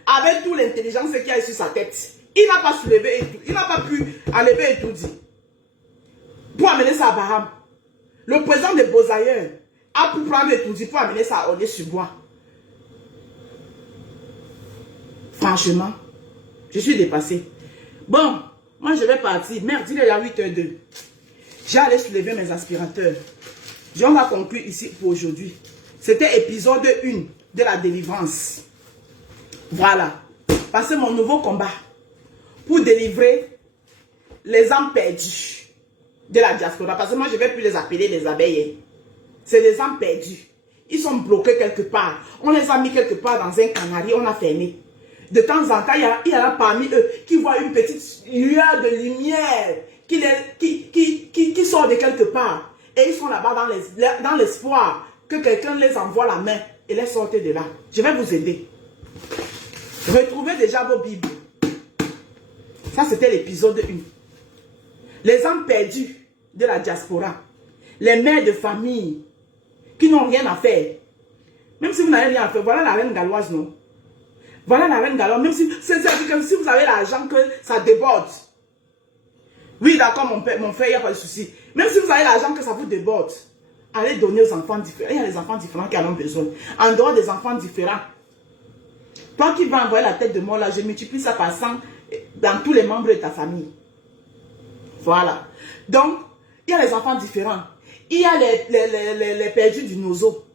Avec toute l'intelligence qu'il a sur sa tête. Il n'a pas soulevé et tout. Il n'a pas pu enlever et tout dit. pour amener ça à Baham. Le président de Beaux-Ailleurs a pu prendre les tout pour amener ça à Aulnay-sur-Bois. Franchement, je suis dépassée. Bon, moi je vais partir. Merde, il est à 8h02. J'ai allé soulever mes aspirateurs. On va conclure ici pour aujourd'hui. C'était épisode 1 de la délivrance. Voilà. Passez mon nouveau combat pour délivrer les âmes perdues de la diaspora. Parce que moi, je ne vais plus les appeler les abeilles. C'est les âmes perdues. Ils sont bloqués quelque part. On les a mis quelque part dans un canari. On a fermé. De temps en temps, il y en a parmi eux qui voient une petite lueur de lumière qui sort de quelque part. Et ils sont là-bas dans l'espoir que quelqu'un les envoie la main et les sorte de là. Je vais vous aider. Retrouvez déjà vos Bibles. Ça, c'était l'épisode 1. Les âmes perdues de la diaspora. Les mères de famille qui n'ont rien à faire. Même si vous n'avez rien à faire, voilà la reine galloise, non? Voilà la reine galloise. Même si vous avez l'argent que ça déborde. Oui, d'accord, mon frère, il n'y a pas de souci. Même si vous avez l'argent que ça vous déborde, allez donner aux enfants différents. Il y a des enfants différents qui en ont besoin. En dehors des enfants différents. Toi qui vas envoyer la tête de mort là, je multiplie ça par 100 dans tous les membres de ta famille. Voilà. Donc, il y a les enfants différents. Il y a les perdus du nozo.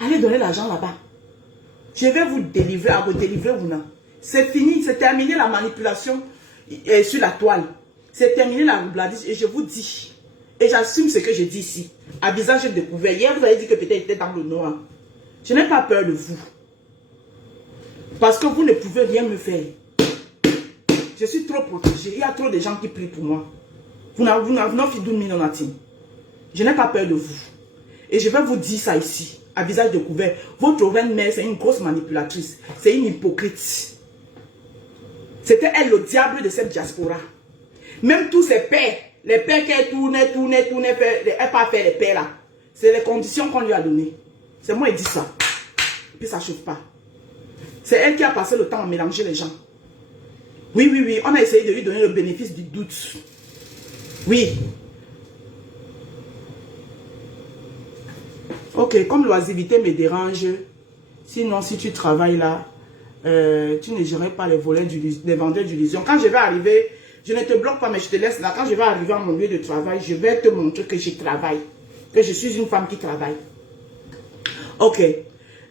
Allez donner l'argent là-bas. Je vais vous délivrer, à vous délivrer ou non. C'est fini, c'est terminé la manipulation sur la toile. C'est terminé la roubladise et je vous dis, et j'assume ce que je dis ici, à visage découvert. Hier, vous avez dit que peut-être il était dans le noir. Je n'ai pas peur de vous. Parce que vous ne pouvez rien me faire. Je suis trop protégé. Il y a trop de gens qui prient pour moi. Vous n'avez pas. Je n'ai pas peur de vous. Et je vais vous dire ça ici, à visage découvert. Votre reine-mère, c'est une grosse manipulatrice. C'est une hypocrite. C'était elle le diable de cette diaspora. Même tous ces pères, les pères qui tournaient, elle n'a pas fait les pères là. C'est les conditions qu'on lui a données. C'est moi qui dis ça. Et puis ça ne chauffe pas. C'est elle qui a passé le temps à mélanger les gens. Oui, on a essayé de lui donner le bénéfice du doute. Oui. Ok, comme l'oisiveté me dérange, sinon si tu travailles là, tu ne gérerais pas les vendeurs d'illusions. Quand je vais arriver, je ne te bloque pas, mais je te laisse là. Quand je vais arriver à mon lieu de travail, je vais te montrer que je travaille. Que je suis une femme qui travaille. Ok.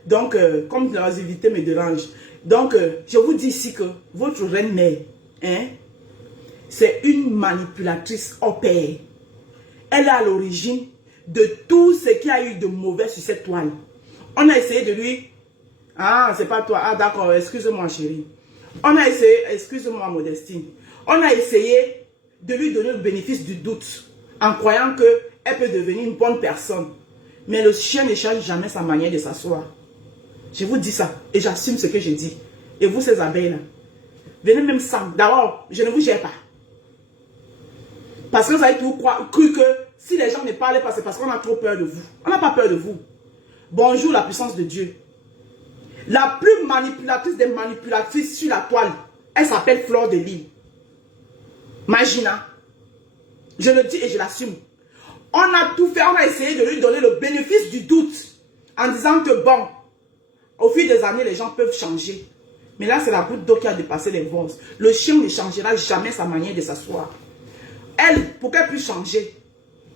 Donc, comme l'oisiveté me dérange, donc, je vous dis ici que votre reine-mère, c'est une manipulatrice au pair. Elle est à l'origine de tout ce qui a eu de mauvais sur cette toile. On a essayé de lui... Ah, c'est pas toi. Ah, d'accord, excuse-moi, chérie. On a essayé... Excuse-moi, Modestine. On a essayé de lui donner le bénéfice du doute en croyant qu'elle peut devenir une bonne personne. Mais le chien ne change jamais sa manière de s'asseoir. Je vous dis ça et j'assume ce que je dis. Et vous, ces abeilles-là, venez même sans. D'abord, je ne vous gère pas. Parce que vous avez tout cru que si les gens ne parlent pas, c'est parce qu'on a trop peur de vous. On n'a pas peur de vous. Bonjour la puissance de Dieu. La plus manipulatrice des manipulatrices sur la toile, elle s'appelle Fleur de Lille. Magina. Je le dis et je l'assume. On a tout fait, on a essayé de lui donner le bénéfice du doute en disant que bon, au fil des années, les gens peuvent changer. Mais là, c'est la goutte d'eau qui a dépassé les voses. Le chien ne changera jamais sa manière de s'asseoir. Elle, pour qu'elle puisse changer,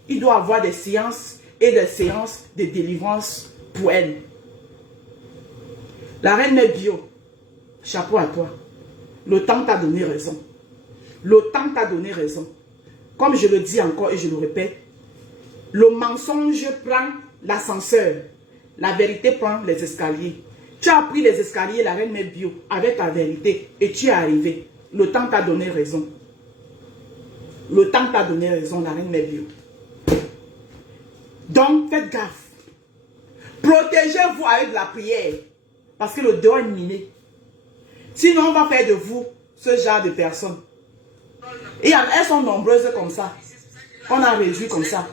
il doit avoir des séances et des séances de délivrance pour elle. La reine est bio. Chapeau à toi. Le temps t'a donné raison. Le temps t'a donné raison. Comme je le dis encore et je le répète, le mensonge prend l'ascenseur. La vérité prend les escaliers. Tu as pris les escaliers, la reine est bio, avec ta vérité. Et tu es arrivé. Le temps t'a donné raison. Le temps t'a donné raison, la reine est bio. Donc, faites gaffe. Protégez-vous avec la prière. Parce que le dehors est miné. Sinon, on va faire de vous ce genre de personnes. Et elles sont nombreuses comme ça. On a réduit comme ça.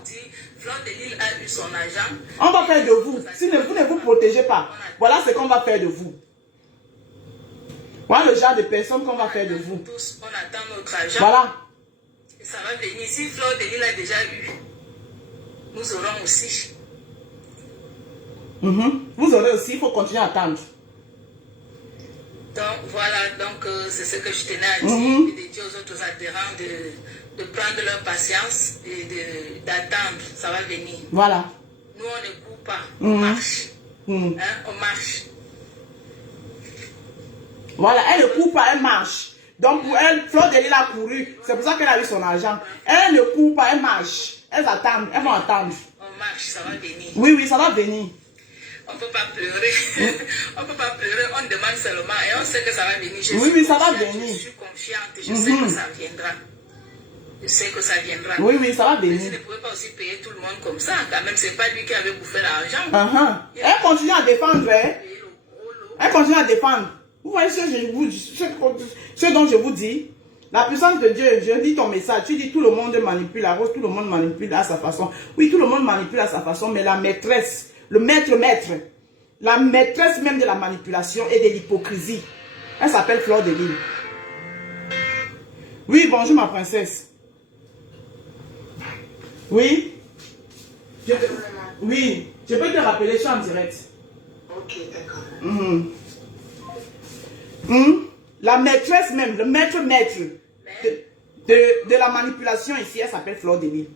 Fleur de Lille a eu son argent. On va faire de vous. Si vous ne vous protégez pas, voilà ce qu'on va faire de vous. Voilà le genre de personnes qu'on va faire de vous. Tous, on attend notre argent. Voilà. ça va venir. Si Fleur de Lys l'a déjà eu, nous aurons aussi. Vous aurez aussi, il faut continuer à attendre. Donc voilà, donc c'est ce que je tenais à dire, et de dire aux autres adhérents de prendre leur patience et d'attendre, ça va venir. Voilà. Nous on ne court pas, on marche. Hein, on marche. Voilà, elle ne court pas, elle marche. Donc pour elle, Fleur de Lys a couru, c'est pour ça qu'elle a eu son argent. Elle ne court pas, elle marche. Elles attendent, elles vont attendre. On marche, ça va venir. Oui, oui, ça va venir. On ne peut pas pleurer. On ne peut pas pleurer, on demande seulement et on sait que ça va venir. Oui, ça va venir. Je suis confiante, je sais que ça viendra. Je sais que ça viendra. Oui, oui, ça va venir. Mais il ne pouvait pas aussi payer tout le monde comme ça. Quand même, c'est pas lui qui avait bouffé l'argent. Elle continue à défendre. Hein? Elle continue à défendre. Vous voyez ce dont je vous dis? La puissance de Dieu, je dis ton message, tu dis tout le monde manipule la rose, tout le monde manipule à sa façon. Oui, tout le monde manipule à sa façon, mais la maîtresse, le maître, la maîtresse même de la manipulation et de l'hypocrisie, elle s'appelle Fleur de Lys. Oui, bonjour ma princesse. Oui? Oui, je peux te rappeler, je suis en direct. Ok, d'accord. La maîtresse même, le maître de la manipulation ici, elle s'appelle Fleur de Lys.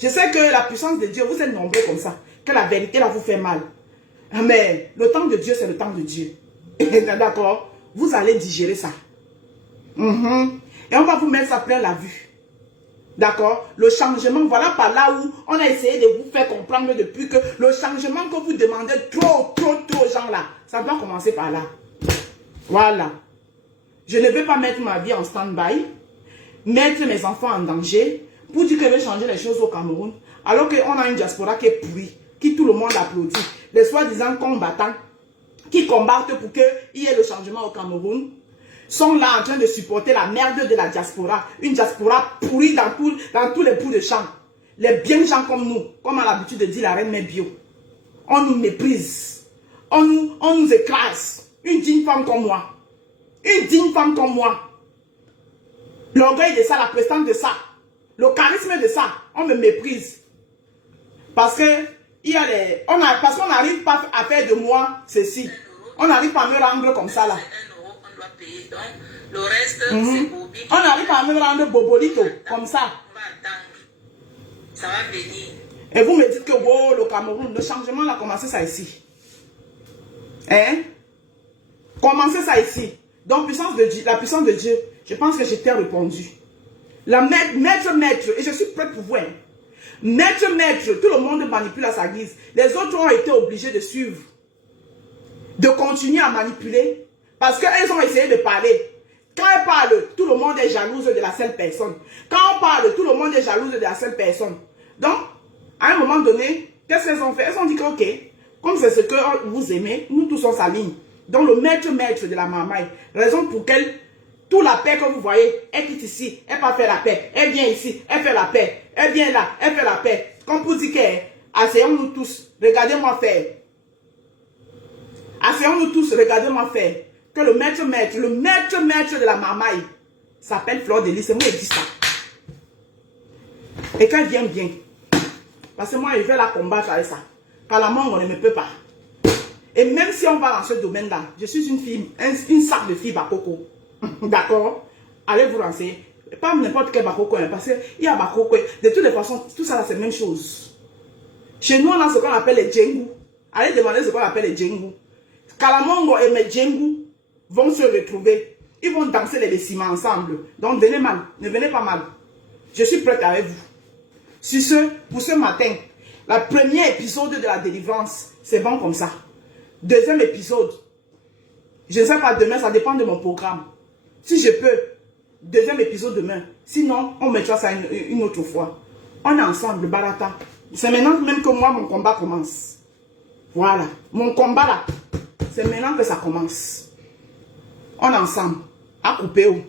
Je sais que la puissance de Dieu, vous êtes nombreux comme ça, que la vérité là vous fait mal. Mais le temps de Dieu, c'est le temps de Dieu. D'accord? Vous allez digérer ça. Et on va vous mettre ça plein la vue. D'accord? Le changement, voilà par là où on a essayé de vous faire comprendre depuis que le changement que vous demandez trop aux gens là, ça doit commencer par là. Voilà. Je ne vais pas mettre ma vie en stand-by, mettre mes enfants en danger pour dire que je vais changer les choses au Cameroun, alors qu'on a une diaspora qui est pourrie, qui tout le monde applaudit. Les soi-disant combattants qui combattent pour qu'il y ait le changement au Cameroun sont là en train de supporter la merde de la diaspora. Une diaspora pourrie dans tous les bouts de champ. Les bien gens comme nous, comme a l'habitude de dire la reine mère bio. On nous méprise. On nous écrase. Une digne femme comme moi. Une digne femme comme moi. L'orgueil de ça, la prestance de ça. Le charisme de ça. On me méprise. Parce que parce qu'on n'arrive pas à faire de moi ceci. On n'arrive pas à me rendre comme ça là. Payer. Donc, le reste, c'est Bobby. On n'arrive pas à me rendre bobolito, comme ça. On va attendre. Ça va venir. Et vous me dites que wow, le Cameroun, le changement a commencé ça ici. Hein? Commencez ça ici. Donc, la puissance de Dieu, je pense que je t'ai répondu. La maître, et je suis prête pour vous. Hein. Maître, tout le monde manipule à sa guise. Les autres ont été obligés de suivre. De continuer à manipuler. Parce qu'elles ont essayé de parler. Quand elles parlent, tout le monde est jalouse de la seule personne. Quand on parle, tout le monde est jalouse de la seule personne. Donc, à un moment donné, qu'est-ce qu'elles ont fait? Elles ont dit que, ok, comme c'est ce que vous aimez, nous tous on s'aligne. Donc, le maître de la mamaille, raison pour laquelle toute la paix que vous voyez, elle quitte ici, elle va faire la paix. Elle vient ici, elle fait la paix. Elle vient là, elle fait la paix. Comme pour dire que, asseyons-nous tous, regardez-moi faire. Asseyons-nous tous, regardez-moi faire. Que le maître de la mamaille s'appelle Fleur de Lys. C'est moi qui dis ça. Et qu'elle vient bien. Parce que moi, je vais la combattre avec ça. Car la mort, on ne me peut pas. Et même si on va dans ce domaine-là, je suis une fille, une sac de fille Bakoko. D'accord? Allez vous renseigner. Pas n'importe quel Bakoko, hein, parce qu'il y a Bakoko. De toutes les façons, tout ça, c'est la même chose. Chez nous, on a ce qu'on appelle les Djengu. Allez demander ce qu'on appelle les Djengu. Kalamongo et mes Djengu vont se retrouver. Ils vont danser les ciments ensemble. Donc, venez mal. Ne venez pas mal. Je suis prête avec vous. Sur ce, pour ce matin, le premier épisode de la délivrance, c'est bon comme ça. Deuxième épisode, je ne sais pas demain, ça dépend de mon programme. Si je peux, deuxième épisode demain. Sinon, on mettra ça une autre fois. On est ensemble, Barata. C'est maintenant même que moi, mon combat commence. Voilà. Mon combat là, c'est maintenant que ça commence. On est ensemble. À couper où?